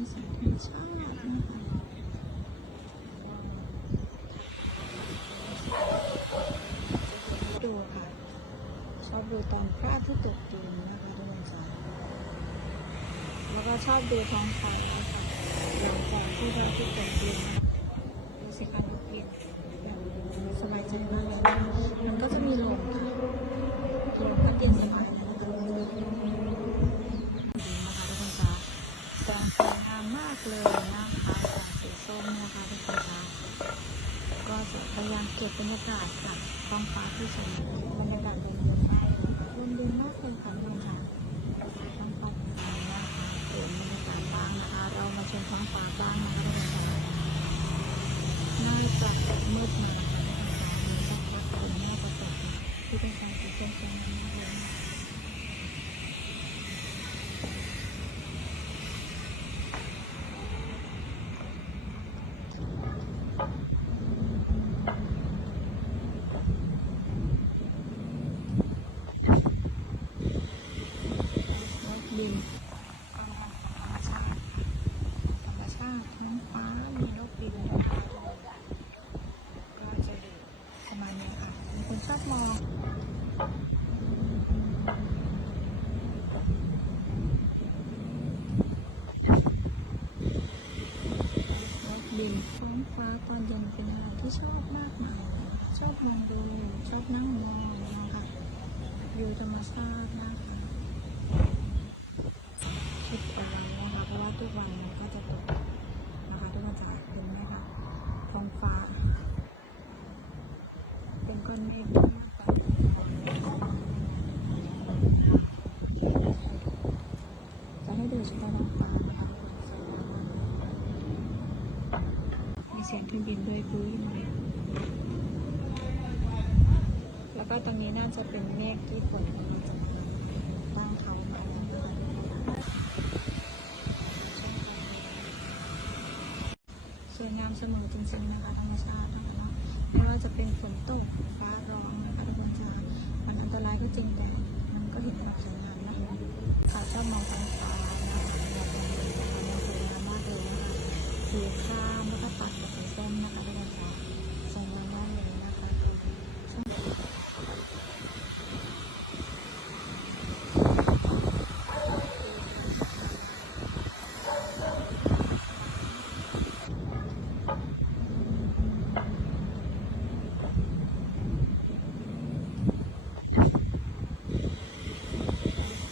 มีแสงชาตินะคะดูค่ะ ชอบดูตอนพระอาทิตย์ตกดินนะคะทุกคนจ้าแล้วก็ชอบดูท้องฟ้าค่ะหลังจากที่พระอาทิตย์ตกดินดูสิคะดูเย็นแบบสบายใจมากเลยนะมันก็จะมีลมค่ะลมพัดเย็นสบายนะคะดีนะคะทุกคนจ้าแสงสวยงามมากเลยนะคะแสงสีส้มนะคะทุกคนจ้า ก็จะพยายามเก็ บรรยากาศจากท้องฟ้าที่สวยบรรยากาศลมเย็นมากลมเย็นมากเลยค่ะทุกคนค่ะท้องฟ้าสวยนะคะเปลี่ยนบรรยากาศบ้างนะคะ เรามาชมท้องฟ้าบ้างนะคะบรรยากาศน่าจะมืดมาค่ะทุกคนค่ะมีสักพักฝนน่าจะตกที่เป็นการสีส้มสวยงามมากเลยนะ รถบินก็ธรรมชาติธรรมชาติท้องฟ้ามีนกบินนะคะก็จะดูประมาณนี้ค่ะมีคนชอบมองรถบิน ท้องฟ้าตอนเย็นเป็นอะไรที่ชอบมากมายชอบมองดูชอบนั่งมองนะคะวิวธรรมชาตินะคะคิดเอาไว้นะคะเพราะว่าทุกวันมันก็จะตกนะคะทุกคนจะเห็นไหมคะท้องฟ้า เป็นก้อนเมฆที่มากกว่าจะให้ดูเฉพาะท้องฟ้านะคะมีเสียงเครื่องบินด้วยปุ้ยมแล้วก็ตรงนี้น่าจะเป็นเมฆที่ฝนกำลังจะมาตั้งเขามาสวยงามเสมอจริงๆนะคะธรรมชาตินะคะไม่ว่าจะเป็นฝนตกฟ้าร้องนะคะทุกคนจะมันอันตรายก็จริงแต่มันก็เห็นแบบสวยงามนะคะค่ะชอบมองท้องฟ้านะคะมองเนนะคะมันสวยงามมากเลยนะคะสีครามแล้วก็ตัดกับสีส้มนะคะทุกคนจะสวยงามมากเลยนะคะช่วง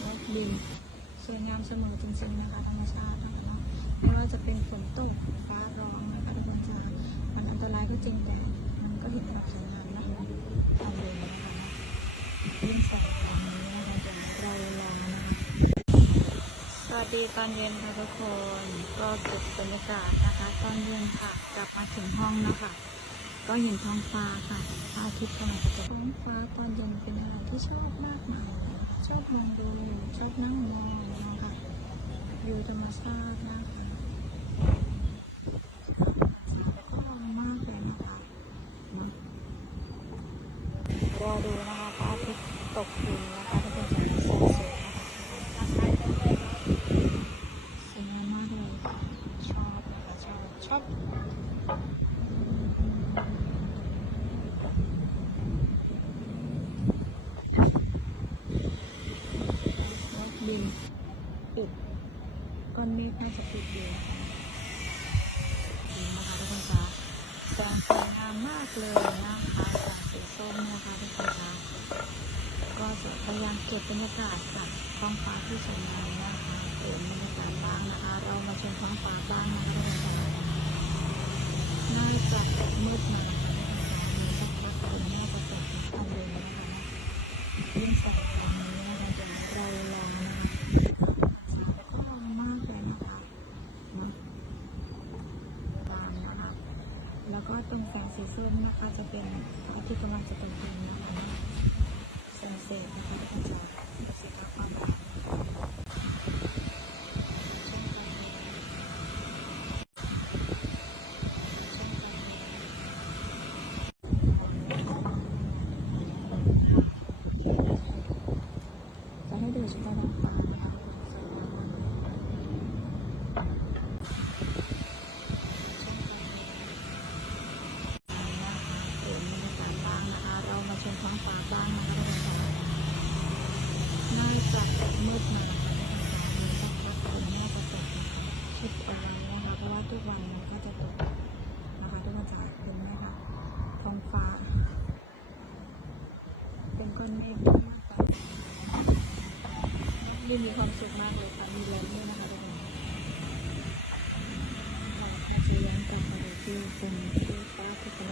รถบินามเสมอจริงๆนะคะธรรมชาตินะคะเนาะไม่ว่าจะเป็นฝนตกฟ้าร้องนะคะทุกคนจะมันอันตรายก็จริงแต่มันก็เห็นแบบสวยงามนะคะทำเลยนะคะยิ่งใส่แบบนี้นะคะจะเราลองนะคะสวัสดีตอนเย็นค่ะทุกคนก็เก็บบรรยากาศนะคะ ตอนเย็นค่ะกลับมาถึงห้องนะคะก็เห็นท้องฟ้าค่ะพระอาทิตย์กำลังจะตกท้องฟ้าตอนเย็นเป็นอะไรที่ชอบมากมายชอบมองดูชอบนั่งมองนะคะวิวธรรม ชาตินะคะก็มากเลยนะคะเนอะรอดูนะคะพระอาทิตย์ตกดินนะคะทุกคนจะสวยสวยสวยงามมากเลยชอบนะคะชอบชอบ เลยนะคะแสงสีส้มนะคะทุกคนคะก็จะพยายามเก็บบรรยากาศจากท้องฟ้าที่สวยงามนะคะเป็นบรรยากาศบ้างนะคะ เรามาชมท้องฟ้าบ้างนะคะทุกคนคะน่าจะตกมืดมาค่ะทุกคนคะมีสักพักหนน่าจะตกเอาเลยนะคะยิ่งใส่แบบนี้นะคะจะเราลองนะคะก็ลองมากเลยนะคะเนาะตามนะคะ แล้วก็ตรง แสงสีส้มนะคะจะเป็นพระอาทิตย์กำลังจะตกดินนะคะแสงเสดนะคะทุกคนจะเป็นสีฟ้าความรัก ทุกวันมันก็จะตกนะคะทุกคนจะเห็นไหมคะท้องฟ้า เป็นก้อนเมฆเยอะมากค่ะนี่มีความสุขมากเลยค่ะ มีแรงด้วยนะคะทุกคนเราอาจจะย้อนกลับมาดูที่เป็นที่ป้าที่เป็น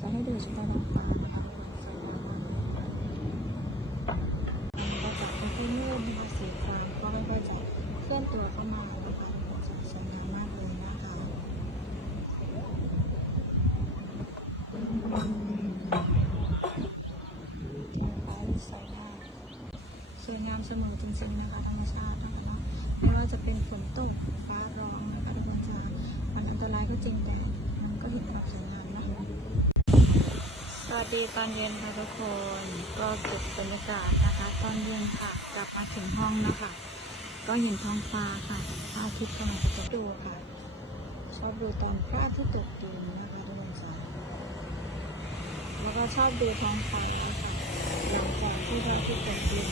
จะให้ดูเฉพาะท้องฟ้านะคะก็จะเป็นที่มืดนะคะสีฟ้าก็ค่อยๆจะเคลื่อนตัวเข้ามานะคะจะสวยงามมากเลยนะคะ ฟ้าสวยมากส วยงามเสมอจริงๆนะคะธรรมชาตินะคะเนาะไม่ว่าจะเป็นฝนตกฟ้าร้องนะคะทุกคนจะมันอันตรายก็จริงแต่มันก็เห็นความสวยงามนะคะสวัสดีตอนเย็นค่ะทุกคนก็เก็บบรรยากาศนะคะ ตอนเย็นค่ะกลับมาถึงห้องนะคะ ก็เห็นท้องฟ้าค่ะพระอาทิตย์กำลังจะตกดูค่ะ ชอบดูตอนพระอาทิตย์ตกดินนะคะทุกคนจ้าแล้วก็ชอบดูท้องฟ้าค่ะ หลังจากที่เราที่ตกดิน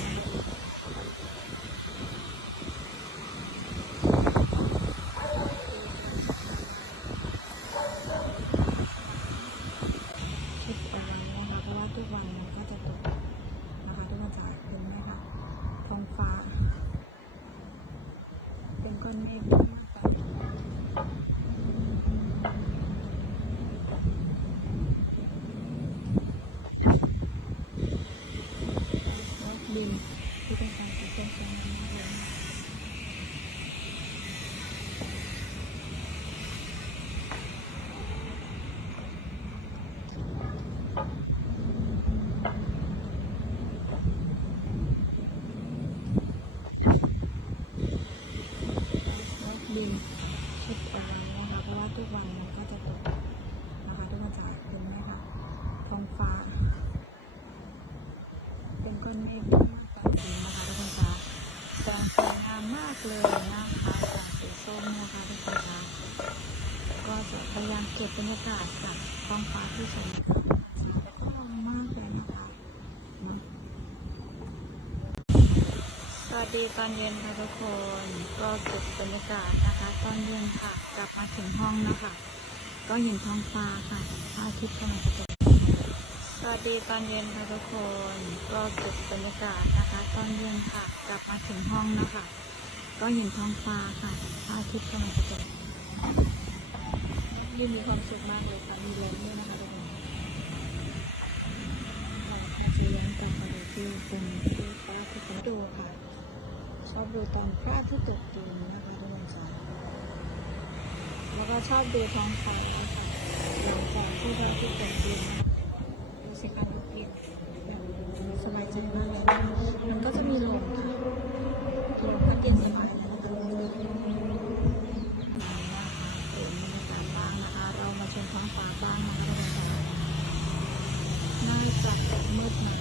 ชุดเอาไว้นะคะเพราะว่าทุกวันมันก็จะตกนะคะทุกคนจะเห็นไหมคะท้องฟ้า เป็นก้อนเมฆเยอะมากค่ะ รถดินที่เป็นการติดตั้งใจมากเลยนะรถดินชุดเอาไว้นะคะเพราะว่าทุกวันมันก็จะตกนะคะทุกคนจะเห็นไหมคะท้องฟ้า เป็นก้อนเมฆเยอะมากค่ะจริงนะคะทุกคนคะแสงสวยงามากเลยนะคะแสงสีส้มนะคะทุกคนคะก็จะพยายามเก็บบรรยากาศจากท้องฟ้าที่สวยมสีเป็นมากเลยนะคะเนาะสวัสดีตอนเย็นค่ะทุกคนก็เก็บบรรยากาศนะคะ ตอนเย็นค่ะกลับมาถึงห้องนะคะ ก็เห็นท้องฟ้าค่ะพระอาทิตย์กำลังจะตกสวัสดีตอนเย็นค่ะทุกคน ก็เก็บบรรยากาศนะคะ ตอนเย็นค่ะ กลับมาถึงห้องนะคะ ก็เห็นท้องฟ้าค่ะพระอาทิตย์กำลังจะตกนี่มีความสุขมากเลยค่ะ มีแรงด้วยนะคะทุกคนเราอาจจะย้อนกลับมาดูที่เป็นที่ฟ้าที่เป็นดูค่ะ ชอบดูตอนพระอาทิตย์ตกดินนะคะทุกคนจ้าแล้วก็ชอบดูท้องฟ้าค่ะหลังจากที่พระอาทิตย์ตกดินดูสิคะเย็นแบสบายใจมากเลยนะมันก็จะมีลมค่ะลมพัดเย็นสบายเลยนะคะเย็นมากค่ะเห็นบรรยากาศบ้างนะคะ เรามาชมท้องฟ้าบ้างนะคะทุกคนค่ะน่าจะมืดหนา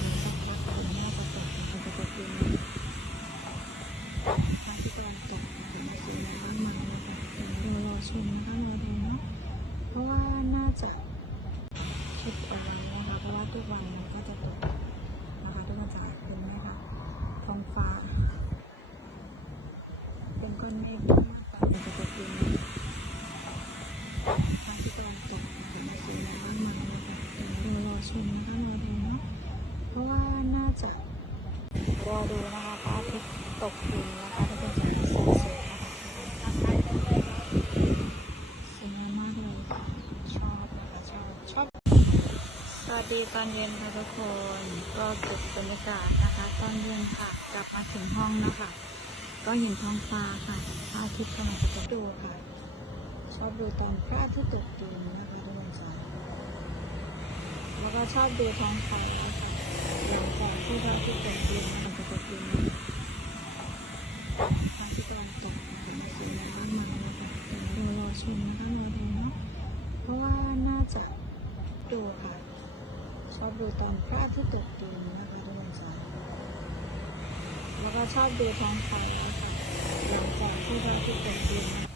มีสักพักฝนน่าจะตกมันจะตกดินทางที่ตะวันตกนะคะมาสีน้ำมันนะคะเดี๋ยวเรารอชมนะคะรอดูเนาะเพราะว่าน่า จะชุดเอาไว้นะคะเพราะว่าทุกวันมันก็จะตกนะคะทุกคนจะเห็นไหมคะท้องฟ้า เป็นก้อนเมฆเยอะมากค่ะมันจะตกดินทางที่ตะวันตกนะคะมาสีน้ำมันนะคะเดี๋ยวเรารอชมนะคะรอดูเนาะเพราะว่าน่าจะรอดูนะคะพระอาทิตย์ตกดินนะคะทุกคนจะแสงสวยนะคะสวยงามมากเลยค่ะชอบนะคะชอบชอบ สวัสดี ตอนเย็นค่ะทุกคน ก็เก็บบรรยากาศนะคะ ตอนเย็นค่ะ กลับมาถึงห้องนะคะ ก็เห็นท้องฟ้าค่ะพระอาทิตย์กำลังจะตกดูค่ะ ชอบดูตอนพระอาทิตย์ตกดินนะคะทุกคนจ้ะแล้วก็ชอบดูท้องฟ้าค่ะหลังจากที่พระอาทิตย์ตกดินมันจะตกดินทางที่ตะวันตกนะคะมาสีน้ำมันนะคะเดี๋ยวเรารอชมนะคะรอดูเนาะเพราะว่าน่าจะดูค่ะ ช อบดูตอนพระอาทิตย์ตกดินนะคะทุกคนจ้าแล้วก็ชอบดูท้องฟ้าค่ะหลังจากที่พระอาทิตย์ตกดิน